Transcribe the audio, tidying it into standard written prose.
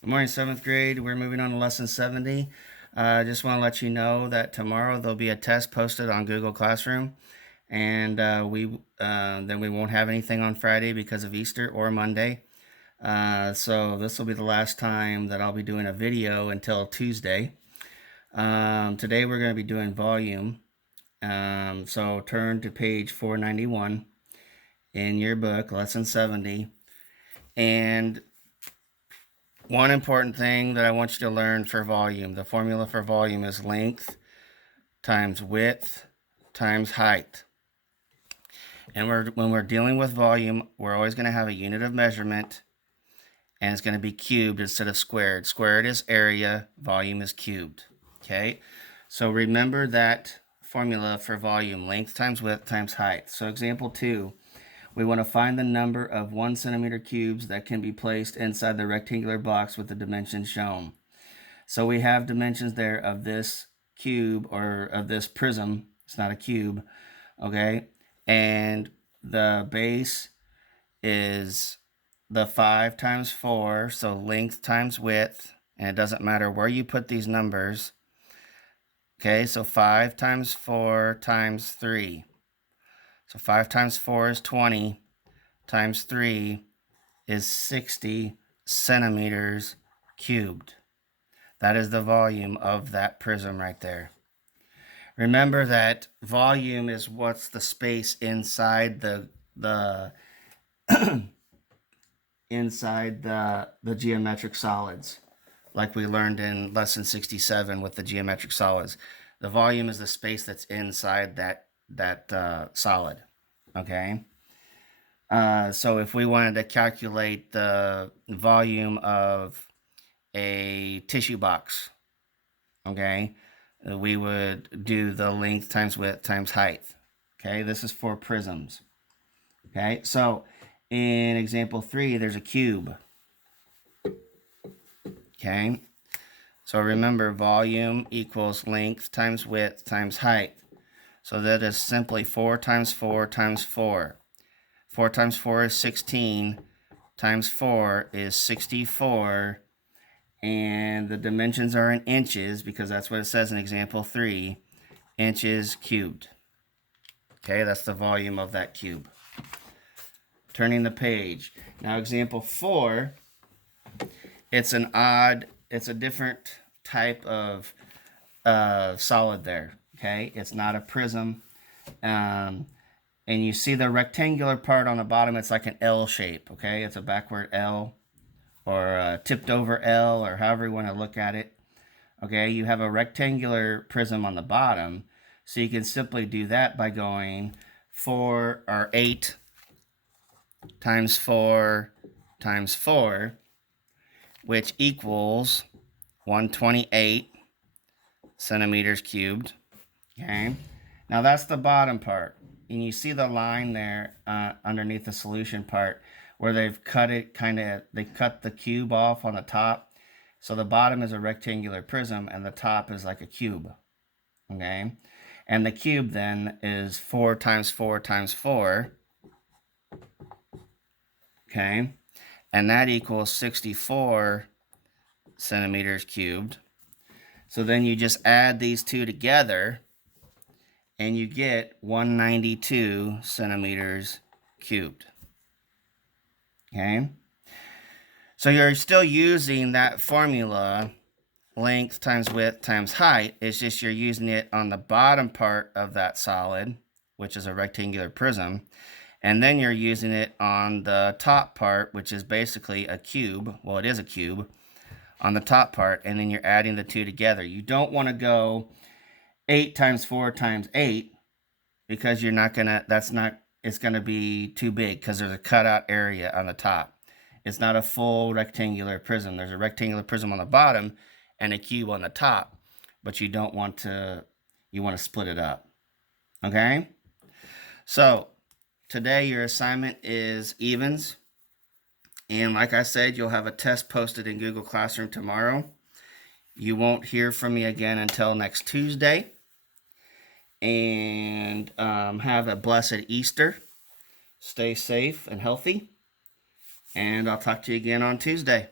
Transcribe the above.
Good morning, 7th grade. We're moving on to lesson 70. I just want to let you know that tomorrow there'll be a test posted on Google Classroom, and then we won't have anything on Friday because of Easter or Monday. So this will be the last time that I'll be doing a video until Tuesday. Today we're going to be doing volume. So turn to page 491 in your book, lesson 70. And one important thing that I want you to learn for volume, the formula for volume is length times width times height. And when we're dealing with volume, we're always going to have a unit of measurement, and it's going to be cubed instead of squared. Squared is area, volume is cubed. Okay, so remember that formula for volume, length times width times height. So example 2, we want to find the number of 1 centimeter cubes that can be placed inside the rectangular box with the dimensions shown. So we have dimensions there of this cube, or of this prism. It's not a cube, okay? And the base is the 5 times 4, so length times width, and it doesn't matter where you put these numbers. Okay, so 5 times 4 times 3. So 5 times 4 is 20, times 3 is 60 centimeters cubed. That is the volume of that prism right there. Remember that volume is what's the space inside the inside the geometric solids, like we learned in lesson 67 with the geometric solids. The volume is the space that's inside that solid. Okay. So if we wanted to calculate the volume of a tissue box, okay, we would do the length times width times height. Okay, this is for prisms. Okay, so in example 3, there's a cube. Okay, so remember, volume equals length times width times height. So that is simply 4 times 4 times 4. 4 times 4 is 16, times 4 is 64, and the dimensions are in inches because that's what it says in example 3, inches cubed. Okay, that's the volume of that cube. Turning the page. Now example 4, it's a different type of solid there. Okay, it's not a prism. And you see the rectangular part on the bottom, it's like an L shape, okay? It's a backward L, or a tipped over L, or however you want to look at it. Okay, you have a rectangular prism on the bottom, so you can simply do that by going 8 times 4 times 4, which equals 128 centimeters cubed. Okay, now that's the bottom part. And you see the line there underneath the solution part where they've cut it they cut the cube off on the top. So the bottom is a rectangular prism and the top is like a cube. Okay, and the cube then is 4 times 4 times 4. Okay, and that equals 64 centimeters cubed. So then you just add these two together and you get 192 centimeters cubed. Okay, so you're still using that formula, length times width times height. It's just you're using it on the bottom part of that solid, which is a rectangular prism, and then you're using it on the top part, which is basically a cube. Well, it is a cube on the top part, and then you're adding the two together. You don't want to go 8 times 4 times 8 because you're not gonna, it's gonna be too big because there's a cutout area on the top. It's not a full rectangular prism. There's a rectangular prism on the bottom and a cube on the top, but you don't want to, you want to split it up. Okay? So today your assignment is evens. And like I said, you'll have a test posted in Google Classroom tomorrow. You won't hear from me again until next Tuesday. And have a blessed Easter. Stay safe and healthy. And I'll talk to you again on Tuesday.